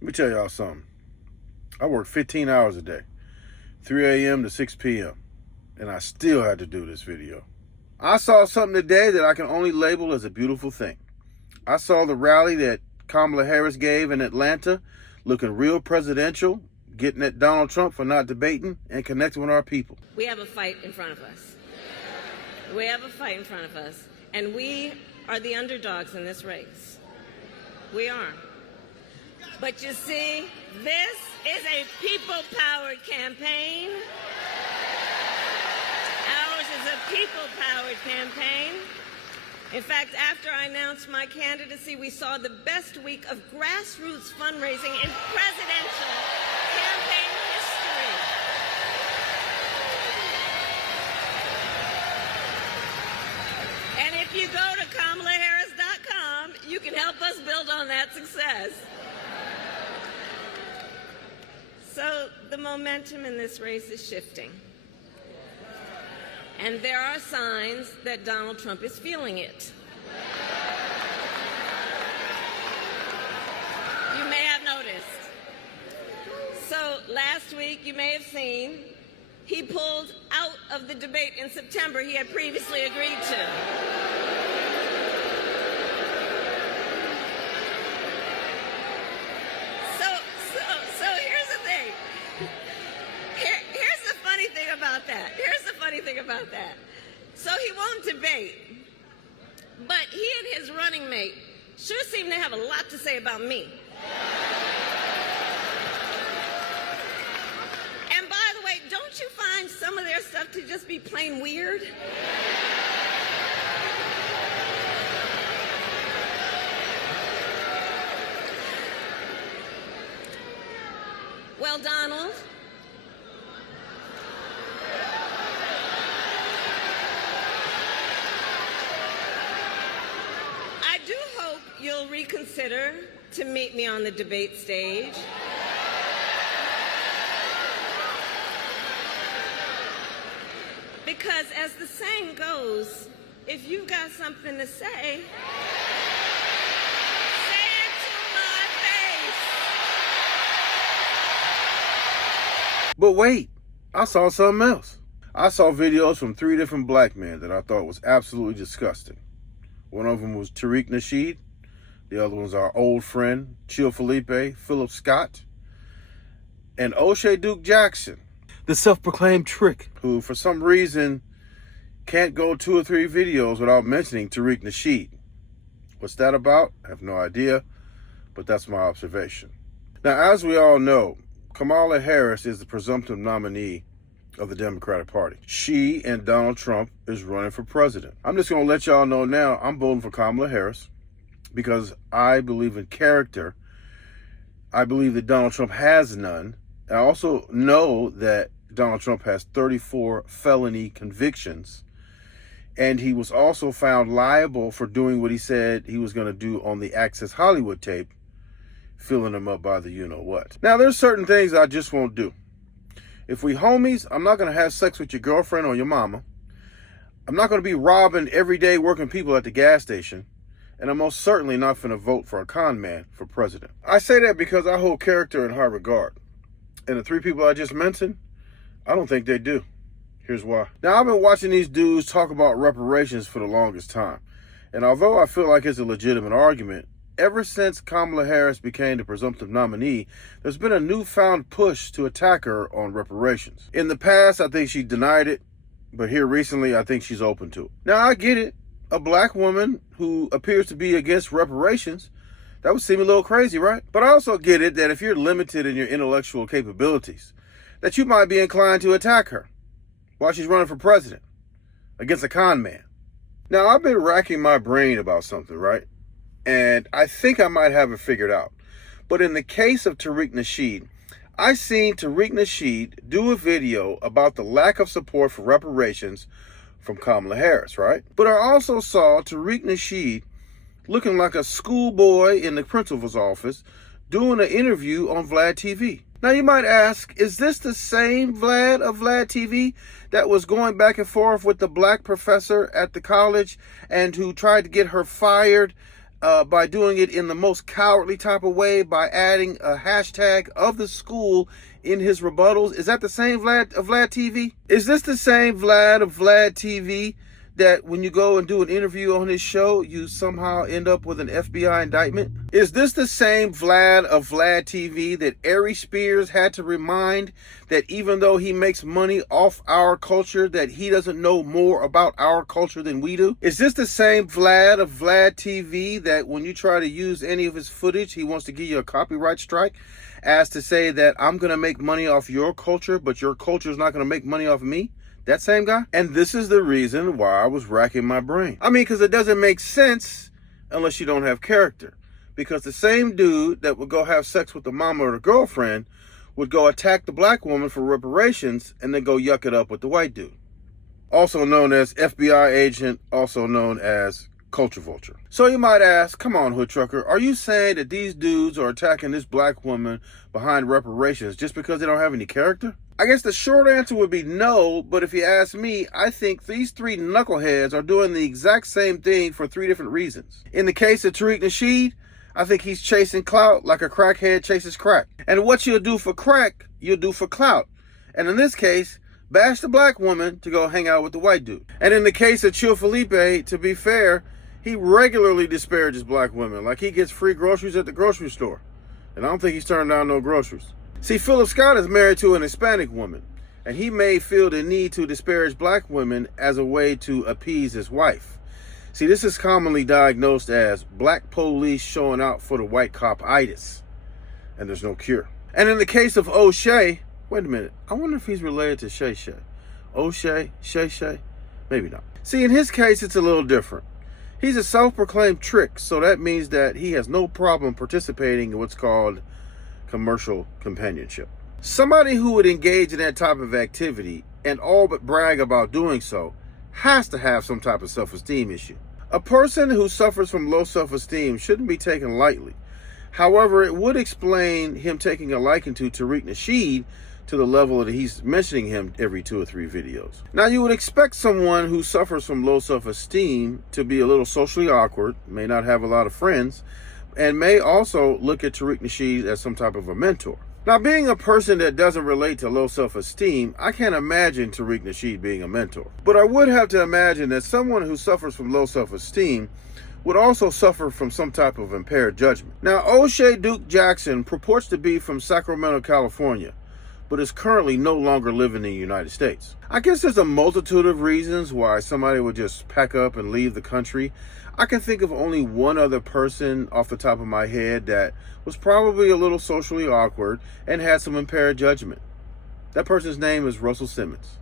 Let me tell y'all something. I work 15 hours a day, 3 a.m. to 6 p.m., and I still had to do this video. I saw something today that I can only label as a beautiful thing. I saw the rally that Kamala Harris gave in Atlanta, looking real presidential, getting at Donald Trump for not debating and connecting with our people. We have a fight in front of us. We have a fight in front of us, and we are the underdogs in this race. We are. But you see, this is a people-powered campaign. Ours is a people-powered campaign. In fact, after I announced my candidacy, we saw the best week of grassroots fundraising in presidential campaign history. And if you go to KamalaHarris.com, you can help us build on that success. So the momentum in this race is shifting. And there are signs that Donald Trump is feeling it. You may have noticed. So last week, you may have seen, he pulled out of the debate in September he had previously agreed to. Here's the funny thing about that. So he won't debate, but he and his running mate sure seem to have a lot to say about me. And by the way, don't you find some of their stuff to just be plain weird? Well, Donald, you'll reconsider to meet me on the debate stage. Because as the saying goes, if you've got something to say, say it to my face. But wait, I saw something else. I saw videos from 3 different black men that I thought was absolutely disgusting. One of them was Tariq Nasheed. The other one's our old friend, Chill Felipe, Philip Scott, and O'Shea Duke Jackson, the self-proclaimed trick, who for some reason can't go 2 or 3 videos without mentioning Tariq Nasheed. What's that about? I have no idea, but that's my observation. Now, as we all know, Kamala Harris is the presumptive nominee of the Democratic Party. She and Donald Trump is running for president. I'm just going to let y'all know now, I'm voting for Kamala Harris, because I believe in character. I believe that Donald Trump has none. I also know that Donald Trump has 34 felony convictions. And he was also found liable for doing what he said he was going to do on the Access Hollywood tape, filling him up by the you-know-what. Now, there's certain things I just won't do. If we homies, I'm not going to have sex with your girlfriend or your mama. I'm not going to be robbing everyday working people at the gas station. And I'm most certainly not going to vote for a con man for president. I say that because I hold character in high regard. And the 3 people I just mentioned, I don't think they do. Here's why. Now, I've been watching these dudes talk about reparations for the longest time. And although I feel like it's a legitimate argument, ever since Kamala Harris became the presumptive nominee, there's been a newfound push to attack her on reparations. In the past, I think she denied it. But here recently, I think she's open to it. Now, I get it. A black woman who appears to be against reparations, that would seem a little crazy, right? But I also get it that if you're limited in your intellectual capabilities, that you might be inclined to attack her while she's running for president against a con man. Now, I've been racking my brain about something, right? And I think I might have it figured out. But in the case of Tariq Nasheed, I seen Tariq Nasheed do a video about the lack of support for reparations from Kamala Harris, right? But I also saw Tariq Nasheed looking like a schoolboy in the principal's office doing an interview on Vlad TV. Now you might ask, is this the same Vlad of Vlad TV that was going back and forth with the black professor at the college and who tried to get her fired by doing it in the most cowardly type of way by adding a hashtag of the school in his rebuttals? Is that the same Vlad of Vlad TV? Is this the same Vlad of Vlad TV that when you go and do an interview on his show, you somehow end up with an FBI indictment? Is this the same Vlad of Vlad TV that Ari Spears had to remind that even though he makes money off our culture, that he doesn't know more about our culture than we do? Is this the same Vlad of Vlad TV that when you try to use any of his footage, he wants to give you a copyright strike as to say that I'm going to make money off your culture, but your culture is not going to make money off me? That same guy? And this is the reason why I was racking my brain. I mean, because it doesn't make sense unless you don't have character. Because the same dude that would go have sex with the mama or the girlfriend would go attack the black woman for reparations and then go yuck it up with the white dude. Also known as FBI agent, also known as culture vulture. So you might ask, come on, Hood Trucker, are you saying that these dudes are attacking this black woman behind reparations just because they don't have any character? I guess the short answer would be no, but if you ask me, I think these three knuckleheads are doing the exact same thing for three different reasons. In the case of Tariq Nasheed, I think he's chasing clout like a crackhead chases crack. And what you'll do for crack, you'll do for clout. And in this case, bash the black woman to go hang out with the white dude. And in the case of Chill Felipe, to be fair, he regularly disparages black women, like he gets free groceries at the grocery store. And I don't think he's turning down no groceries. See, Philip Scott is married to an Hispanic woman, and he may feel the need to disparage black women as a way to appease his wife. See, this is commonly diagnosed as black police showing out for the white cop-itis, and there's no cure. And in the case of O'Shea, wait a minute, I wonder if he's related to Shay Shay. O'Shea, Shay Shay? Maybe not. See, in his case, it's a little different. He's a self-proclaimed trick, so that means that he has no problem participating in what's called commercial companionship. Somebody who would engage in that type of activity and all but brag about doing so has to have some type of self-esteem issue. A person who suffers from low self-esteem shouldn't be taken lightly. However, it would explain him taking a liking to Tariq Nasheed to the level that he's mentioning him every 2 or 3 videos. Now, you would expect someone who suffers from low self-esteem to be a little socially awkward, may not have a lot of friends, and may also look at Tariq Nasheed as some type of a mentor. Now, being a person that doesn't relate to low self-esteem, I can't imagine Tariq Nasheed being a mentor. But I would have to imagine that someone who suffers from low self-esteem would also suffer from some type of impaired judgment. Now, O'Shea Duke Jackson purports to be from Sacramento, California, but is currently no longer living in the United States. I guess there's a multitude of reasons why somebody would just pack up and leave the country. I can think of only one other person off the top of my head that was probably a little socially awkward and had some impaired judgment. That person's name is Russell Simmons.